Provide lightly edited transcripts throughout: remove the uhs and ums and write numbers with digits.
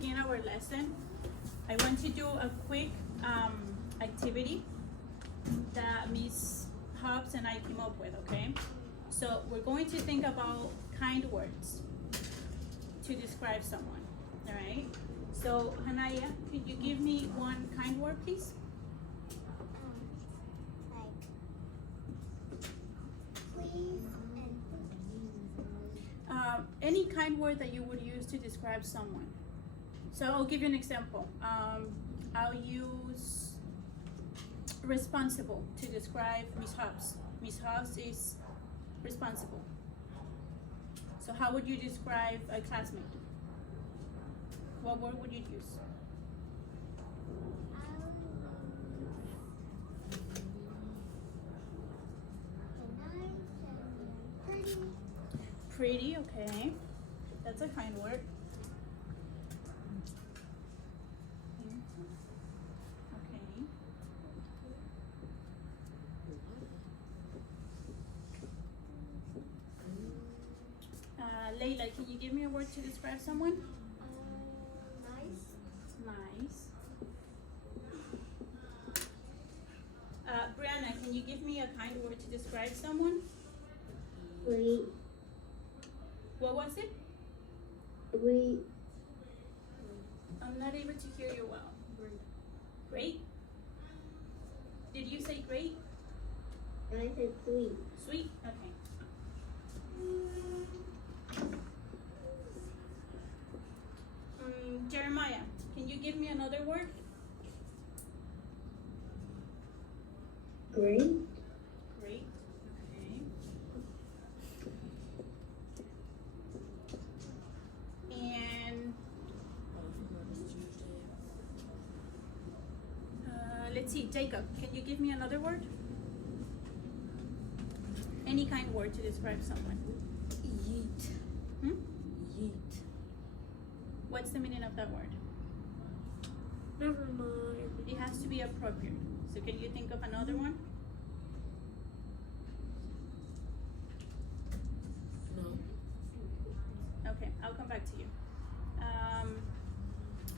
begin our lesson, I want to do a quick activity that Miss Hobbs and I came up with, okay? So we're going to think about kind words to describe someone, all right? So Hanaya, could you give me one kind word, please? Like please and Any kind word that you would use to describe someone. So I'll give you an example. I'll use responsible to describe Miss Hobbs. Miss Hobbs is responsible. So how would you describe a classmate? What word would you use? Pretty, okay. That's a kind word. Okay. Layla, can you give me a word to describe someone? nice. Nice. Brianna, can you give me a kind word to describe someone? Great. What was it? Great. I'm not able to hear you well. Great? Did you say great? I said sweet. Sweet? Okay. Jeremiah, can you give me another word? Great. Great. Okay. And let's see, Jacob, can you give me another word? Any kind word to describe someone. Yeet. Hmm? Yeet. What's the meaning of that word? Never mind. It has to be appropriate. So can you think of another one? No. Okay, I'll come back to you.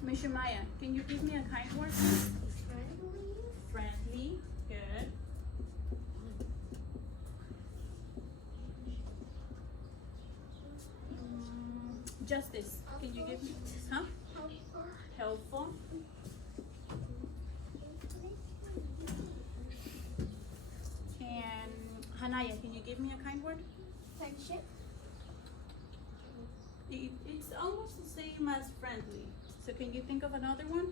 Ms. Maya, can you give me a kind word, please? Friendly. Friendly, good. Justice, can you give me, huh? Helpful. And Hanaya, can you give me a kind word? Friendship. It's almost the same as friendly. So can you think of another one?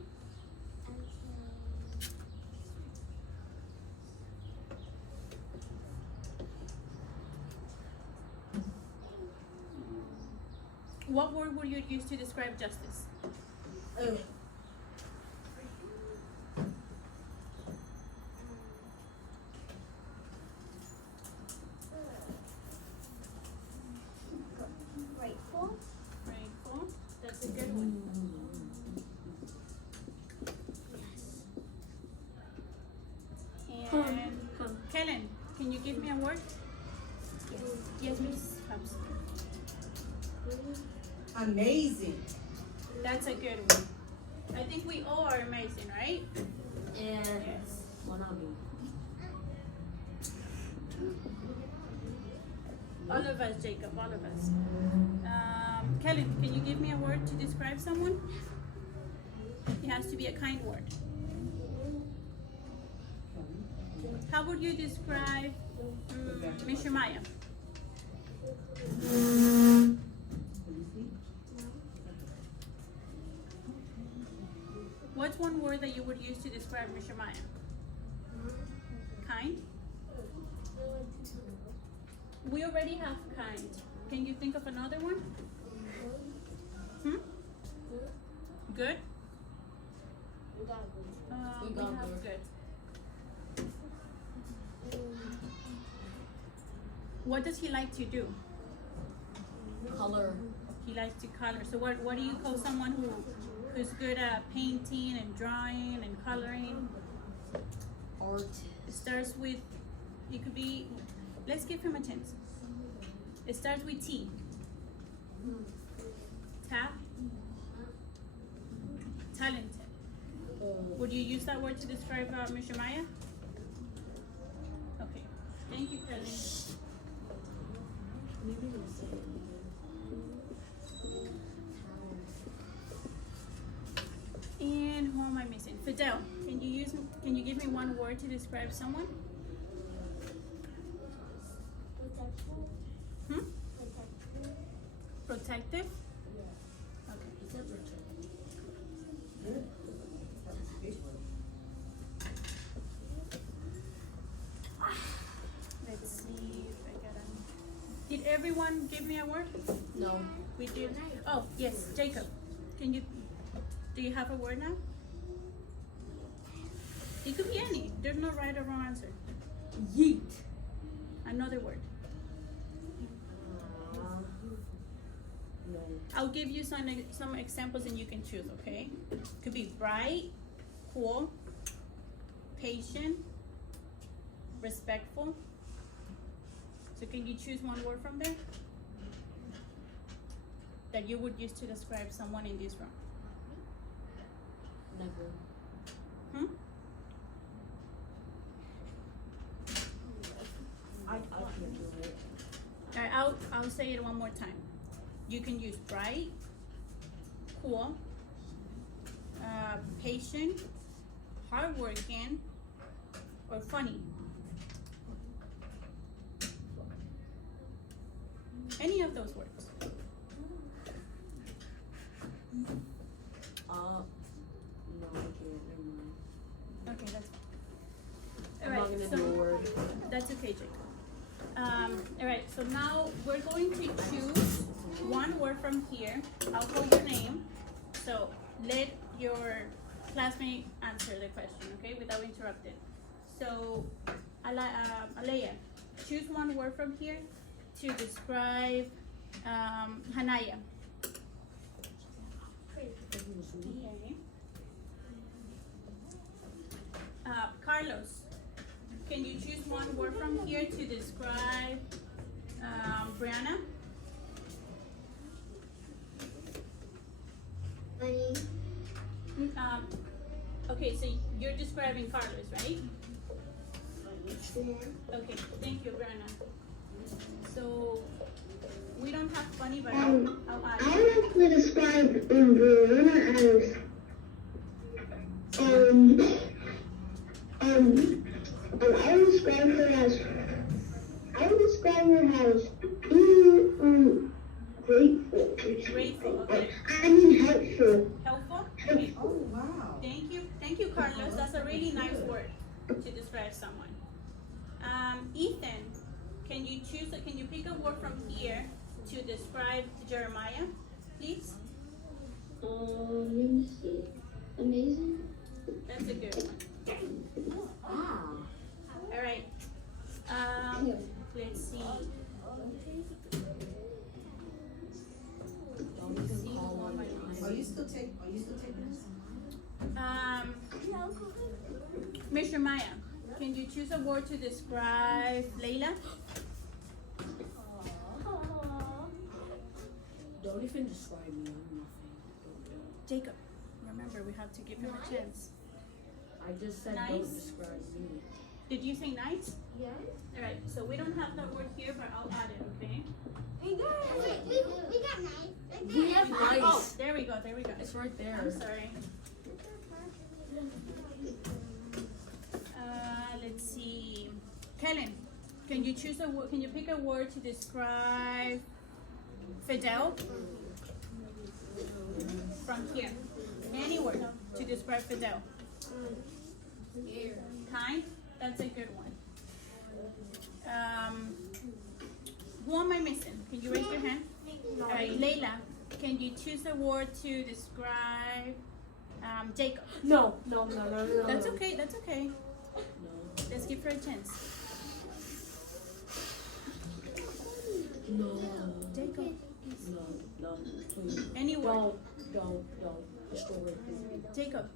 What word would you use to describe justice? Grateful. Grateful. That's a good one. And Kellen, can you give me a word? Yes, Miss Hobbs. Amazing. That's a good one. I think we all are amazing, right? And Yes. one of me. All of us, Jacob, all of us. Kellen, can you give me a word to describe someone? It has to be a kind word. How would you describe Miss Maya? What's one word that you would use to describe Miss Maya? Kind? We already have kind. Can you think of another one? Hmm? Good? We We got have good. good. What does he like to do? Color. He likes to color. So what do you call someone who's good at painting and drawing and coloring? Art. It starts with, it could be, let's give him a chance. It starts with T. Tap. use that word to describe Miss Maya? Okay. Thank you, Kelly. Maybe they'll say it. And who am I missing? Fidel, can you give me one word to describe someone? Hmm? Protective? Okay. He said protective. Let's see if I got any. Did everyone give me a word? No. We did. Oh, yes, Jacob. Do you have a word now? It could be any. There's no right or wrong answer. Yeet. Another word. No. I'll give you some examples and you can choose, okay? Could be bright, cool, patient, respectful. So can you choose one word from there that you would use to describe someone in this room? Never. Hmm? I can't do it. Alright, I'll say it one more time. You can use bright, cool, patient, hardworking, or funny. Any of those words. No, I can't. Never mind. Okay, that's I'm not gonna do a word. That's okay, Jacob. Alright, so now we're going to choose one word from here. I'll call your name. So let your classmate answer the question, okay, without interrupting. So, Alea, choose one word from here to describe Hanaya. Okay. Carlos, can you choose one word from here to describe Brianna? Funny. Okay, so you're describing Carlos, right? Yeah. Okay, thank you, Brianna. So we don't have funny, but I'll add. I like to describe Brianna as I would describe her as being grateful. Grateful, okay. I mean helpful. Helpful? Okay. Oh, wow. Thank you, Carlos. That's a really nice word to describe someone. Ethan, can you pick a word from here to describe Jeremiah, please? Let me see. Amazing. That's a good one. Ah. All right. Let's see. Are you still taking this? Mr. Maya, can you choose a word to describe Layla? Don't even describe me. I'm nothing. Jacob, remember we have to give him a chance. I just said Nice. don't describe me. Did you say nice? Yes. All right. So we don't have that word here, but I'll add it. Okay. We got nice. We have Oh, ice. there we go. It's right there. I'm sorry. Let's see. Kellen, can you choose a word? Can you pick a word to describe Fidel? From here. Any word to describe Fidel. Kind. That's a good one. Who am I missing? Can you raise your hand? All right, Layla. Can you choose a word to describe Jacob? No. That's okay. That's okay. No. Let's give her a chance. No. Jacob. No. Please. Any word. Don't. Destroy it. Jacob.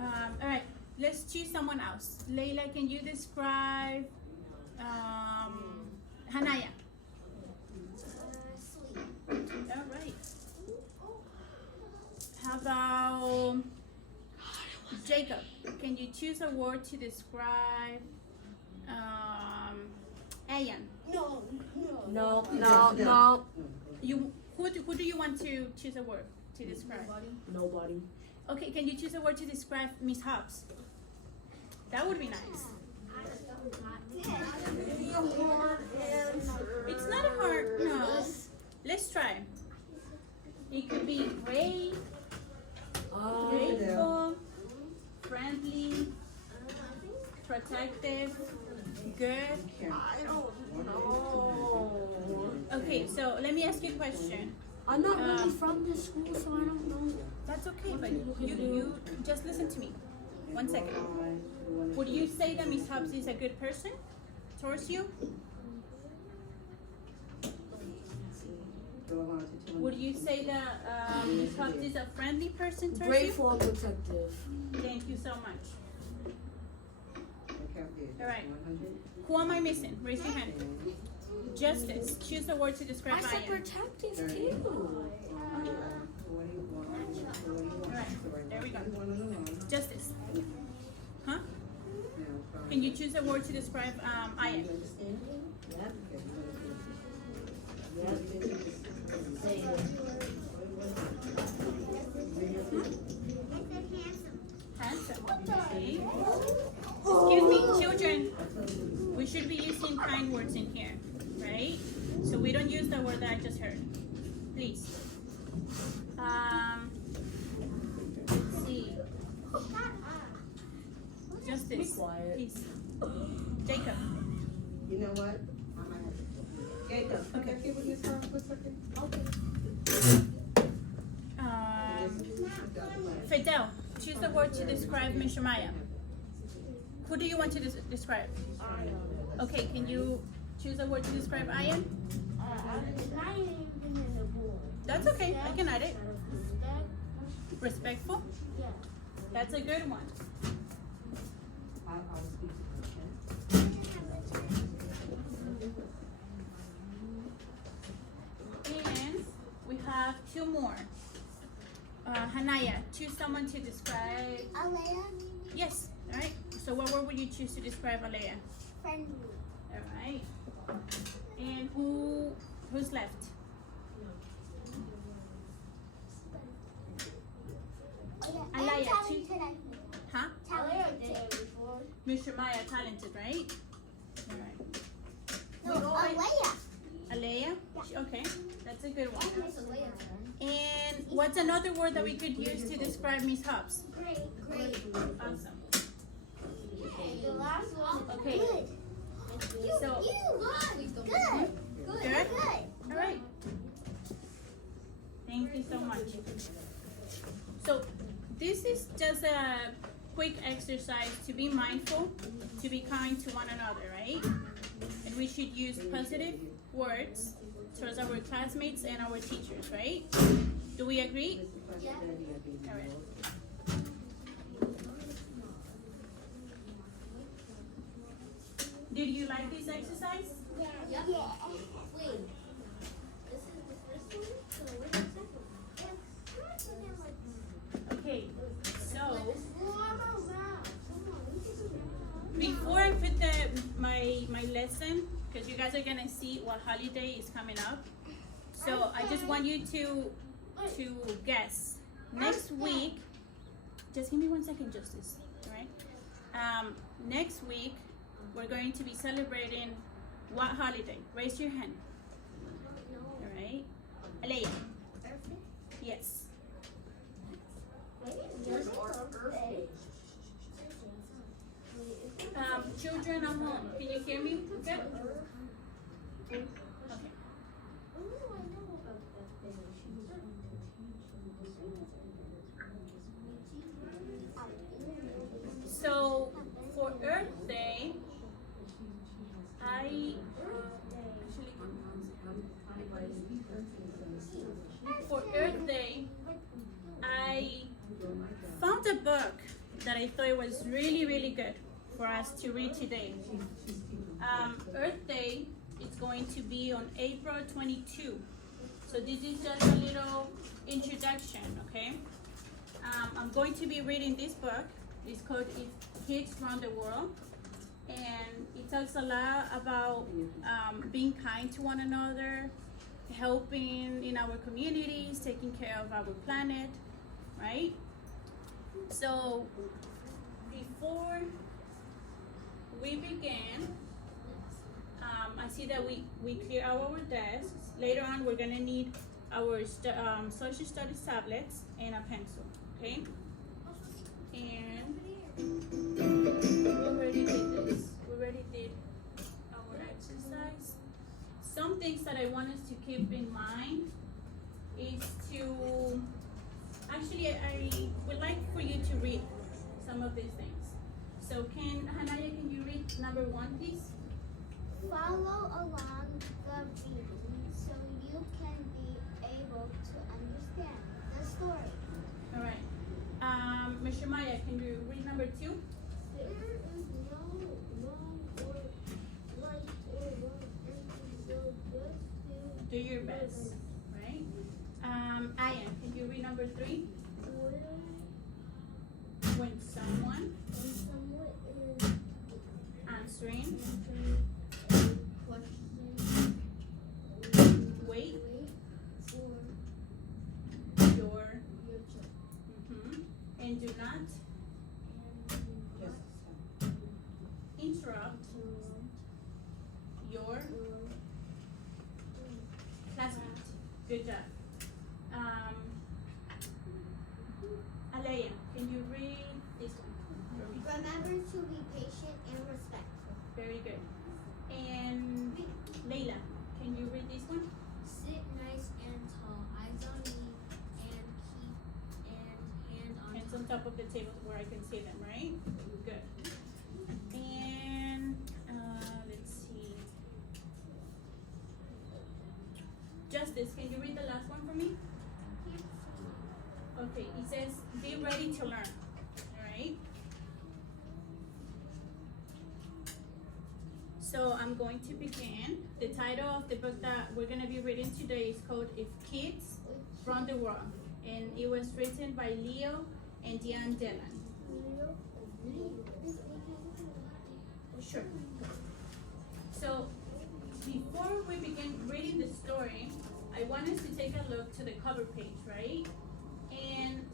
All right. Let's choose someone else. Layla, can you describe Hanaya? All right. How about Jacob, can you choose a word to describe Ayan? No. Who do you want to choose a word to describe? Nobody. Okay, can you choose a word to describe Miss Hobbs? That would be nice. It's not a hard, no. Let's try. It could be brave, grateful, friendly, protective, good. I don't know. Okay, so let me ask you a question. I'm not really from this school, so I don't know. That's okay, but you just listen to me. 1 second. Would you say that Miss Hobbs is a good person towards you? Would you say that Miss Hobbs is a friendly person towards Grateful and protective. you? Thank you so much. All right. Who am I missing? Raise your hand. Justice. Choose a word to describe I said Ayan. protective too. Alright, there we go. Justice. Huh? Can you choose a word to describe Ayan? Handsome. Okay. Excuse me, children. We should be using kind words in here, right? So we don't use the word that I just heard. Please. Let's see. Justice. Be quiet. Please. Jacob. You know what? Jacob, come back here with Miss Carter for a second. Fidel. Choose the word to describe Miss Maya. Who do you want to describe? Okay, can you choose a word to describe Ayan? That's okay, I can add it. Respectful? That's a good one. I'll speak to her, And we have two more. Hanaya, choose someone to describe. Alea, Yes, alright. So what word would you choose to describe Alea? friendly. Alright. And who's left? Alea, choose. Huh? Talented. Mr. Maya, talented, right? Alright. No, Alea. Alea? Okay, that's a good one. And what's another word that we could use to describe Miss Hobbs? Great. Awesome. The last one. Okay. So, Good. good? All right. Thank you so much. So, this is just a quick exercise to be mindful, to be kind to one another, right? And we should use positive words towards our classmates and our teachers, right? Do we agree? Yeah. All right. Did you like this exercise? Yeah. Wait. This is the first one? So where's the second one? Okay, so before I put my lesson, because you guys are gonna see what holiday is coming up, so I just want you to guess. Next week, just give me 1 second, Justice. All right. Next week we're going to be celebrating what holiday? Raise your hand. All right. Alea. Yes. Children at home, can you hear me? Good? Okay. So, for Earth Day, I found a book that I thought was really, really good for us to read today. Earth Day is going to be on April 22. So this is just a little introduction, okay? I'm going to be reading this book, It's called If Kids Run the World. And it talks a lot about being kind to one another, helping in our communities, taking care of our planet, right? So before we begin, I see that we clear our desks. Later on, we're gonna need our social studies tablets and a pencil, okay? And we already did this. We already did our exercise. Some things that I want us to keep in mind is to, actually I would like for you to read some of these things. So Hanaya, can you read number 1, please? Follow along the reading so you can be able to understand the story. All right. Mr. Maya, can you read number 2? There is no wrong or right or wrong answer, so just Do your best, right? Ayan, can you read number 3? When someone someone is answering, question, wait for your, your job. and do not Yes. interrupt your classmate. Good job. Alea, can you read this one for me? Remember to be patient and respectful. Very good. And Leila, can you read this one? Sit nice and tall, eyes on me, and hand on Hands on top of the table where I can see them, right? Good. And let's see. Justice, can you read the last one for me? Okay, it says, be ready to learn. Alright? So I'm going to begin. The title of the book that we're going to be reading today is called If Kids Run the World. And it was written by Leo and Diane Dillon. Sure. So before we begin reading the story, I want us to take a look to the cover page, right? And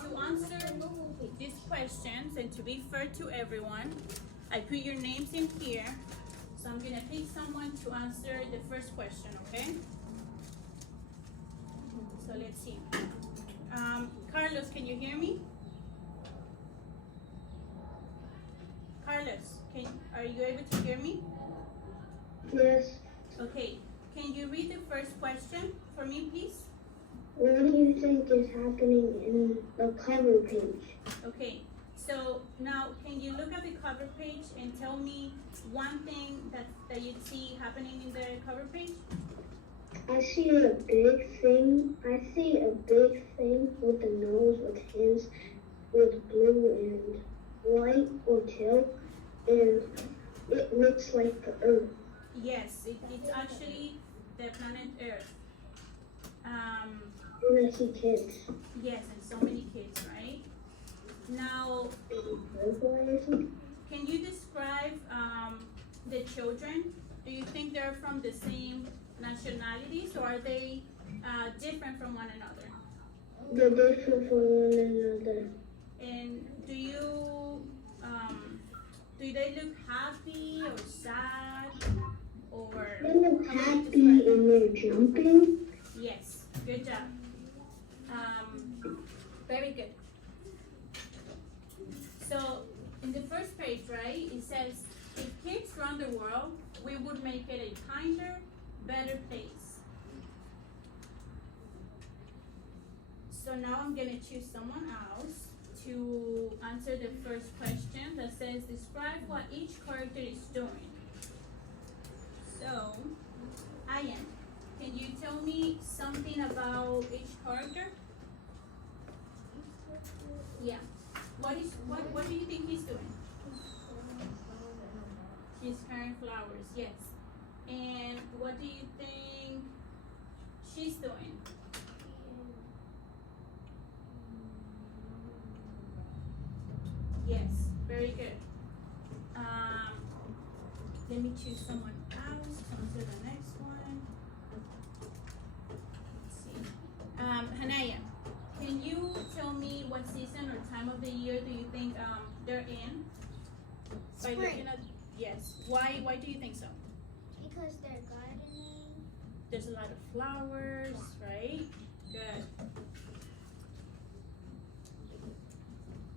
to answer these questions and to be fair to everyone, I put your names in here. So I'm gonna pick someone to answer the first question, okay? So let's see. Carlos, can you hear me? Carlos, are you able to hear me? Yes. Okay, can you read the first question for me, please? What do you think is happening in the cover page? Okay, so now can you look at the cover page and tell me one thing that you see happening in the cover page? I see a big thing. I see a big thing with a nose, with hands, with blue and white or tail, and it looks like the Earth. Yes, it's actually the planet Earth. And I see kids. Yes, and so many kids, right? Now, Can can you describe the children? Do you think they're from the same nationalities or are they different from one another? They're different from one another. And do they look happy or sad or? They look how would you happy describe and they're jumping. Yes, good job. Very good. So in the first page, right, it says, if kids run the world, we would make it a kinder, better place. So now I'm gonna choose someone else to answer the first question that says, describe what each character is doing. So, Ayan, can you tell me something about each character? Yeah. What do you think he's doing? He's carrying flowers, yes. And what do you think she's doing? Yes, very good. Let me choose someone else. Come to the next one. Let's see. Hanaya, can you tell me what season or time of the year do you think they're in? By Spring. looking at, yes. Why do you think so? Because they're gardening. There's a lot of flowers, right? Good.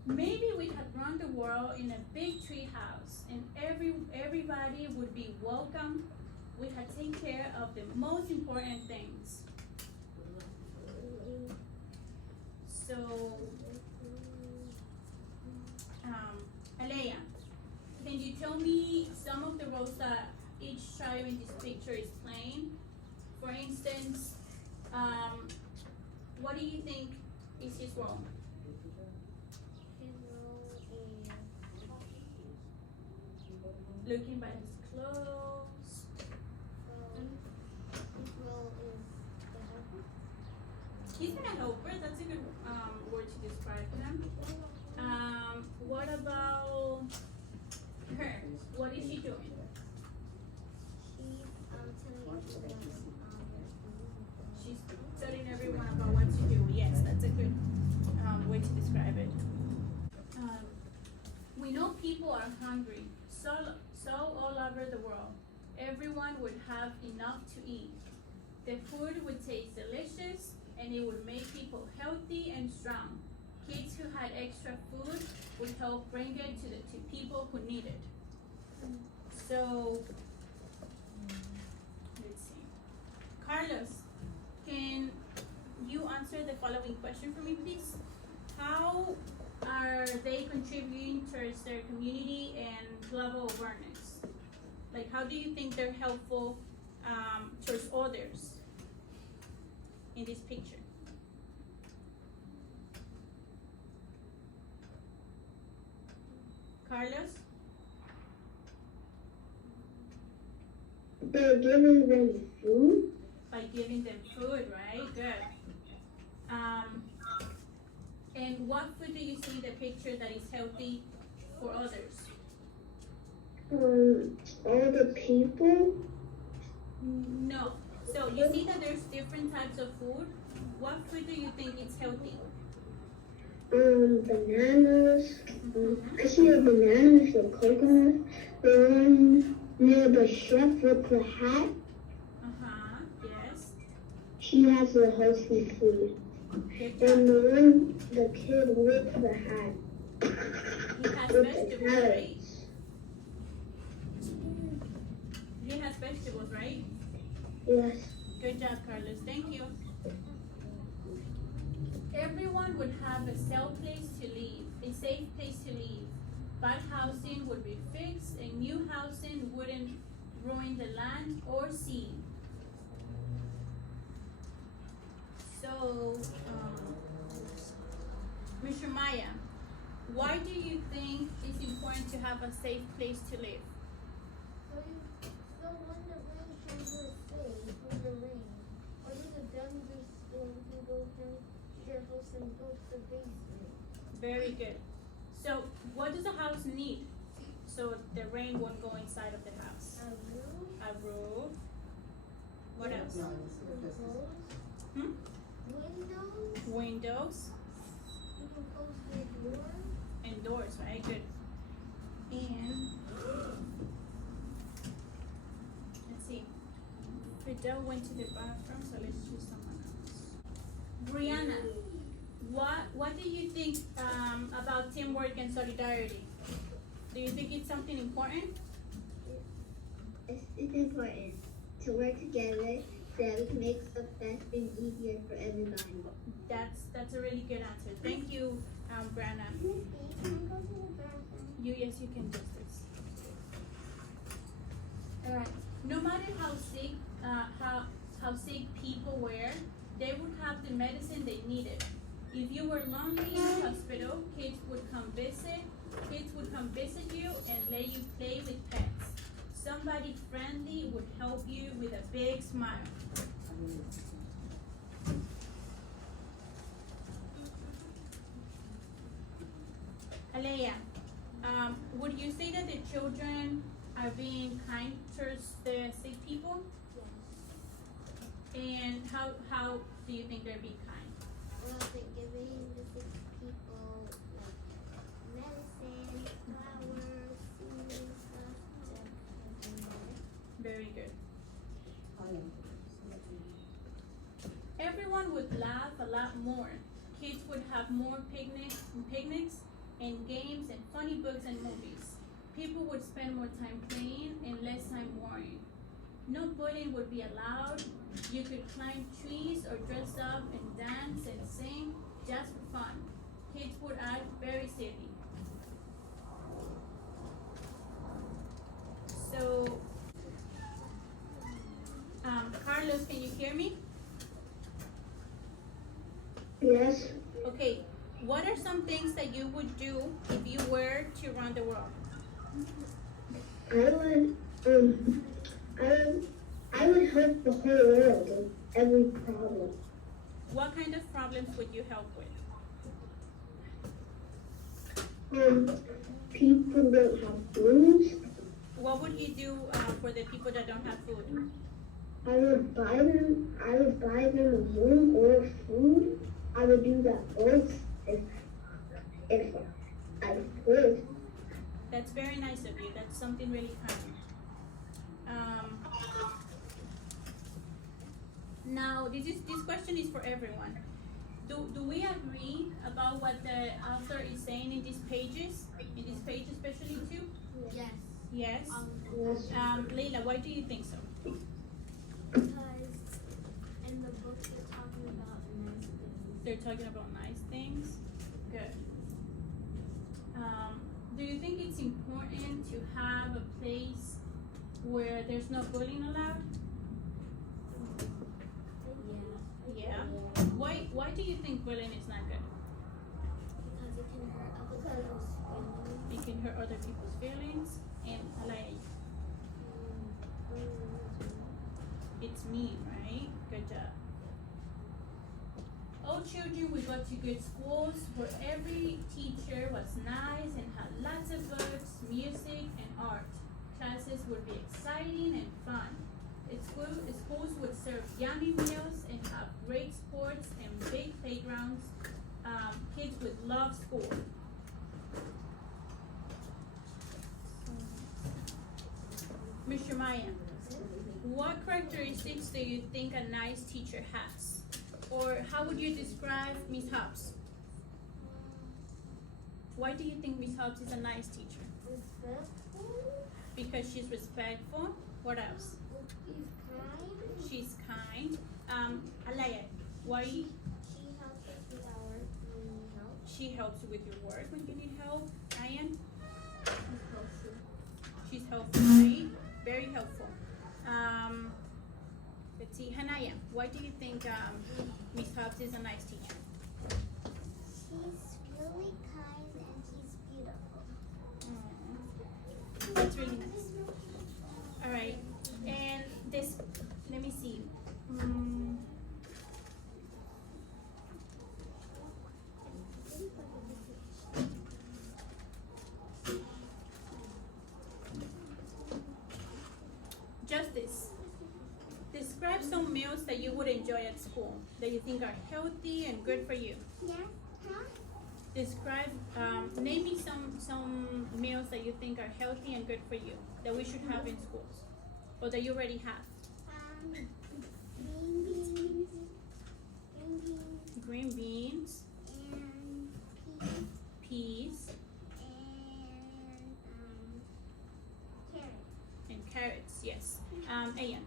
Maybe we could run the world in a big tree house and everybody would be welcome. We could take care of the most important things. So, Alea, can you tell me some of the roles that each child in this picture is playing? For instance, what do you think is his role? His role is Looking by his clothes. his role is the helper. He's been a helper. That's a good word to describe him. What about her? What is she doing? She's telling everyone She's telling everyone about what to do. Yes, that's a good way to describe it. We know people are hungry, so all over the world. Everyone would have enough to eat. The food would taste delicious and it would make people healthy and strong. Kids who had extra food would help bring it to people who need it. So, let's see. Carlos, can you answer the following question for me, please? How are they contributing towards their community and global awareness? Like, how do you think they're helpful towards others in this picture? Carlos? They're giving them food. By giving them food, right? Good. And what food do you see in the picture that is healthy for others? All the people. No. So you see that there's different types of food. What food do you think is healthy? Bananas. I see a banana with a coconut. The one near the chef with the hat. Yes. She has a healthy food. Good And job. the kid with the hat. He has With the vegetables, right? carrots. He has vegetables, right? Yes. Good job, Carlos. Thank you. Everyone would have a safe place to live. Bad housing would be fixed and new housing wouldn't ruin the land or sea. So, Mr. Maya, why do you think it's important to have a safe place to live? So when the rain comes, you're safe from the rain. Or when the dangerous storm can go through your house and go to the basement. Very good. So, what does a house need so the rain won't go inside of the house? A roof. A roof. What else? Windows. Hmm? Windows. Windows You can close the door. and doors, right? Good. And let's see. Fidel went to the bathroom, so let's choose someone else. Brianna, what do you think about teamwork and solidarity? Do you think it's something important? It's important to work together so that we can make stuff faster and easier for everybody. That's a really good answer. Thank you, Brianna. Can I go to the bathroom? Yes, you can do this. All right. No matter how sick people were, they would have the medicine they needed. If you were lonely in the hospital, kids would come visit you and let you play with pets. Somebody friendly would help you with a big smile. Alea, Would you say that the children are being kind towards the sick people? And how do you think they're being kind? Well, they're giving the sick people like medicine, flowers, food and stuff to help them better. Very good. I am. Everyone would laugh a lot more. Kids would have more picnics and games and funny books and movies. People would spend more time playing and less time worrying. No bullying would be allowed. You could climb trees or dress up and dance and sing just for fun. Kids would act very silly. So, Carlos, can you hear me? Yes, Okay, what are some things that you would do if you were to run the world? I would help the whole world with every problem. What kind of problems would you help with? People don't have food. What would you do for the people that don't have food? I would buy them a room or food. I would do that both if I could. That's very nice of you. That's something really kind. Now, this question is for everyone. Do we agree about what the author is saying in these pages? In this page especially too? Yes. Yes. Yes. Leila, why do you think so? Because in the book they're talking about nice things. They're talking about nice things. Good. Do you think it's important to have a place where there's no bullying allowed? Yeah. Why do you think bullying is not good? Because it can hurt other people's feelings. It can hurt other people's feelings, and like it's mean, right? Good job. All children would go to good schools where every teacher was nice and had lots of books, music, and art. Classes would be exciting and fun. Schools would serve yummy meals and have great sports and big playgrounds. Kids would love school. Mr. Maya, what characteristics do you think a nice teacher has? Or how would you describe Miss Hobbs? Why do you think Miss Hobbs is a nice teacher? Respectful. Because she's respectful. What else? She's kind. She's kind. Alaya, why? She helps us with our work when we need help. She helps you with your work when you need help. Ryan? She's helpful. She's helpful, right? Very helpful. Let's see, Hanaya, why do you think Miss Hobbs is a nice teacher? She's really kind and she's beautiful. That's really nice. All right, and this, let me see. Justice. Describe some meals that you would enjoy at school that you think are healthy and good for you. Yeah. Huh? Describe, name me some meals that you think are healthy and good for you that we should have in schools or that you already have. Green beans. Green beans. Green beans, And peas, carrots. and carrots. Yes. Ayan.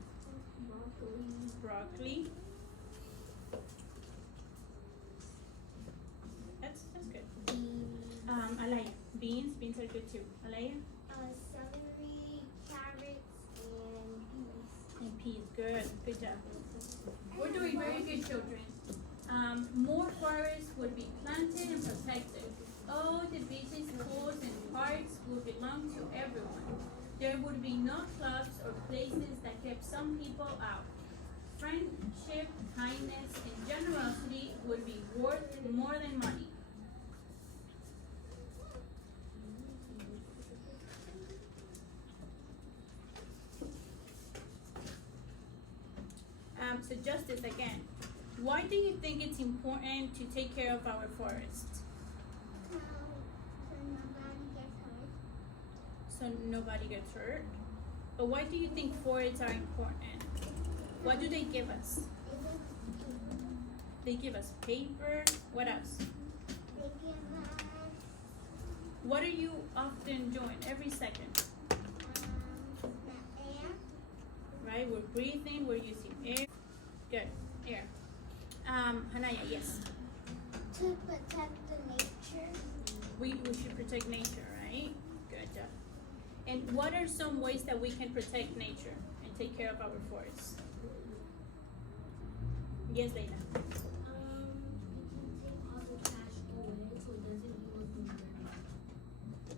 Broccoli. That's good. Beans. Alaya. Beans. Beans are good too. Alaya. Celery, carrots, and peas. And peas. Good. Good job. We're doing very good, children. More forests would be planted and protected. All the beaches, pools, and parks would belong to everyone. There would be no clubs or places that kept some people out. Friendship, kindness, and generosity would be worth more than money. So Justice, again, why do you think it's important to take care of our forests? So nobody gets hurt. But why do you think forests are important? What do they give us? They give us paper. What else? What are you often doing every second? Right, we're breathing, we're using air. Good, air. Hanaya, yes. To protect the nature. We should protect nature, right? Good job. And what are some ways that we can protect nature and take care of our forests? Yes, Leila.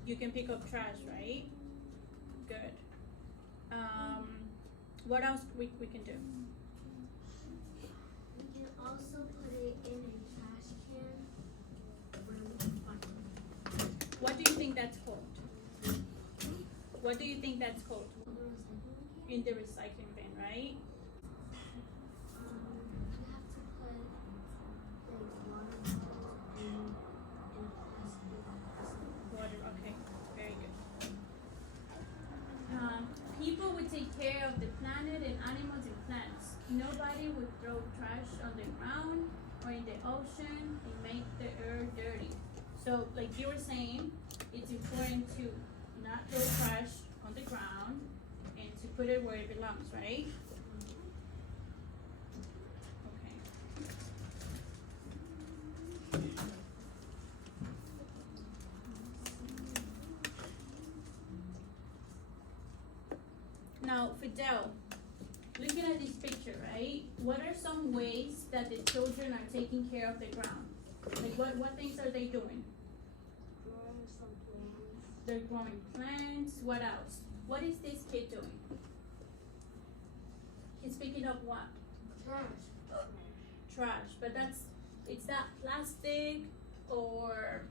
You can pick up trash, right? Good. What else we can do? We can also put it in a trash can where we can find it. What do you think that's called? What do you think that's called? In the recycling bin, right? You have to put like water bottles in a plastic. Water, okay, very good. People would take care of the planet and animals and plants. Nobody would throw trash on the ground or in the ocean and make the earth dirty. So, like you were saying, it's important to not throw trash on the ground and to put it where it belongs, right? Okay. Now, Fidel, looking at this picture, right? What are some ways that the children are taking care of the ground? Like, what things are they doing? Growing some plants. They're growing plants. What else? What is this kid doing? He's picking up what? Trash. Trash. But it's that plastic or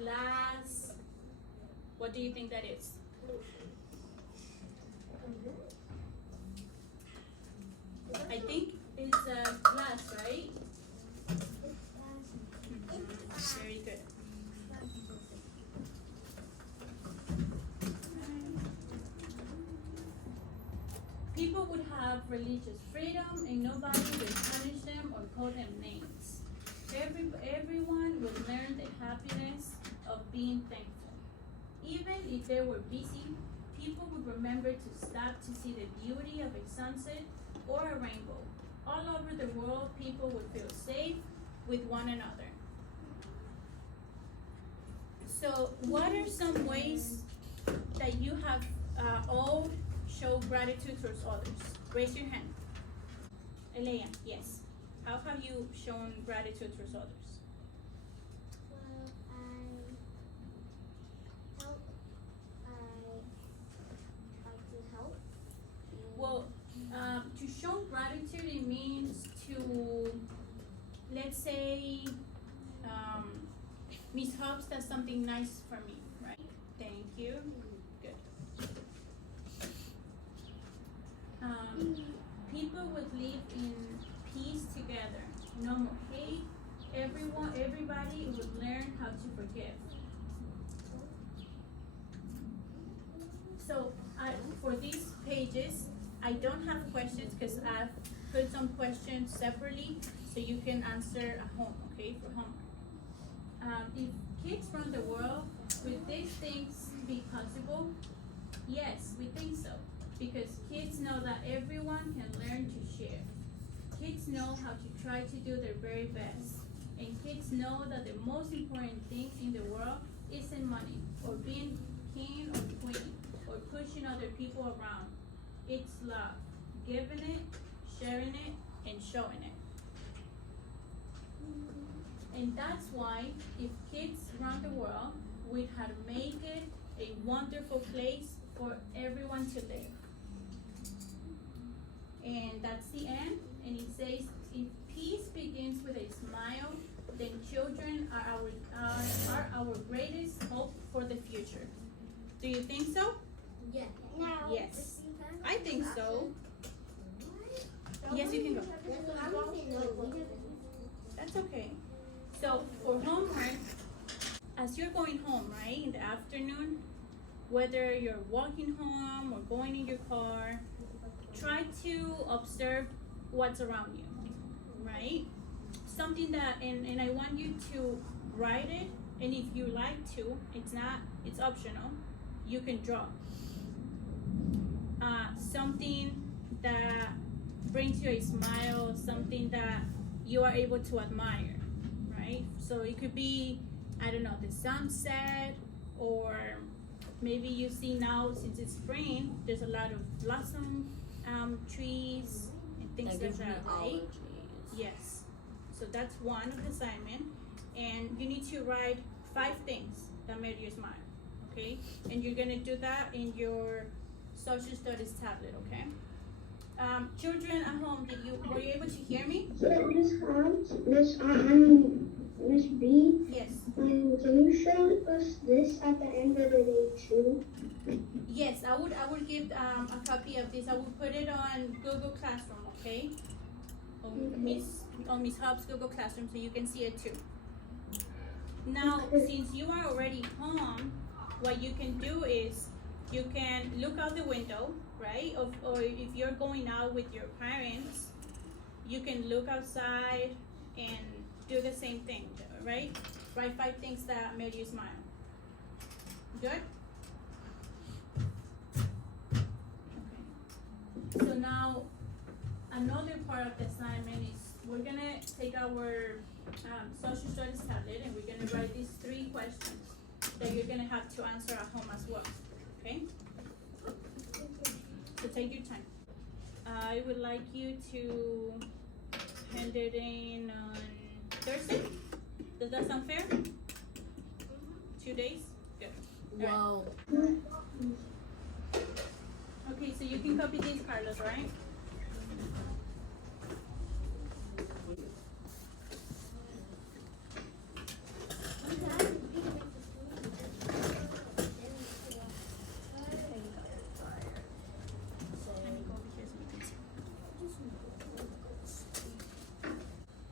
glass. What do you think that is? I think it's glass, right? Very good. People would have religious freedom and nobody would punish them or call them names. Everyone would learn the happiness of being thankful. Even if they were busy, people would remember to stop to see the beauty of a sunset or a rainbow. All over the world, people would feel safe with one another. So, what are some ways that you have all show gratitude towards others? Raise your hand. Elem, yes. How have you shown gratitude towards others? Well, I like to help. Well, to show gratitude, it means to, let's say, Miss Hobbs does something nice for me, right? Thank you. Good. People would live in peace together. No more hate. Everybody would learn how to forgive. So, for these pages, I don't have questions because I've put some questions separately so you can answer at home, okay, for homework. If kids run the world, would these things be possible? Yes, we think so. Because kids know that everyone can learn to share. Kids know how to try to do their very best. And kids know that the most important thing in the world isn't money, or being king or queen, or pushing other people around. It's love, giving it, sharing it, and showing it. And that's why, if kids run the world, we'd have made it a wonderful place for everyone to live. And that's the end. And it says, if peace begins with a smile, then children are our greatest hope for the future. Do you think so? Yeah. Yes. I think so. Yes, you can go. That's okay. So for homework, as you're going home, right, in the afternoon, whether you're walking home or going in your car, try to observe what's around you, right? Something that, and I want you to write it, and if you like to, it's optional, you can draw. Something that brings you a smile, something that you are able to admire, right? So it could be, I don't know, the sunset, or maybe you see now, since it's spring, there's a lot of blossom trees and things like that, right? Yes. So that's one of the assignment, and you need to write 5 things that made you smile, okay? And you're gonna do that in your social studies tablet, okay? Children at home, were you able to hear me? Yeah, Miss B. Yes. Can you show us this at the end of the day too? Yes, I would give a copy of this. I will put it on Google Classroom, okay? On Miss Hub's Google Classroom, so you can see it too. Now, since you are already home, what you can do is you can look out the window, right? Or if you're going out with your parents, you can look outside and do the same thing, right? Write 5 things that made you smile. Good? Okay. So now, another part of the assignment is we're gonna take our social studies tablet, and we're gonna write these 3 questions that you're gonna have to answer at home as well, okay? So take your time. I would like you to hand it in on Thursday. Does that sound fair? 2 days? Good. Wow. Okay, so you can copy these, Carlos, right? Let me go over here so you can see.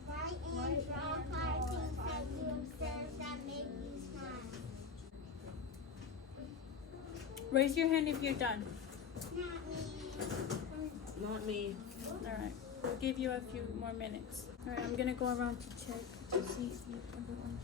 Write and draw 5 things that you observe that make you smile. Raise your hand if you're done. Not me. Alright, we'll give you a few more minutes. Alright, I'm gonna go around to check to see if you everyone.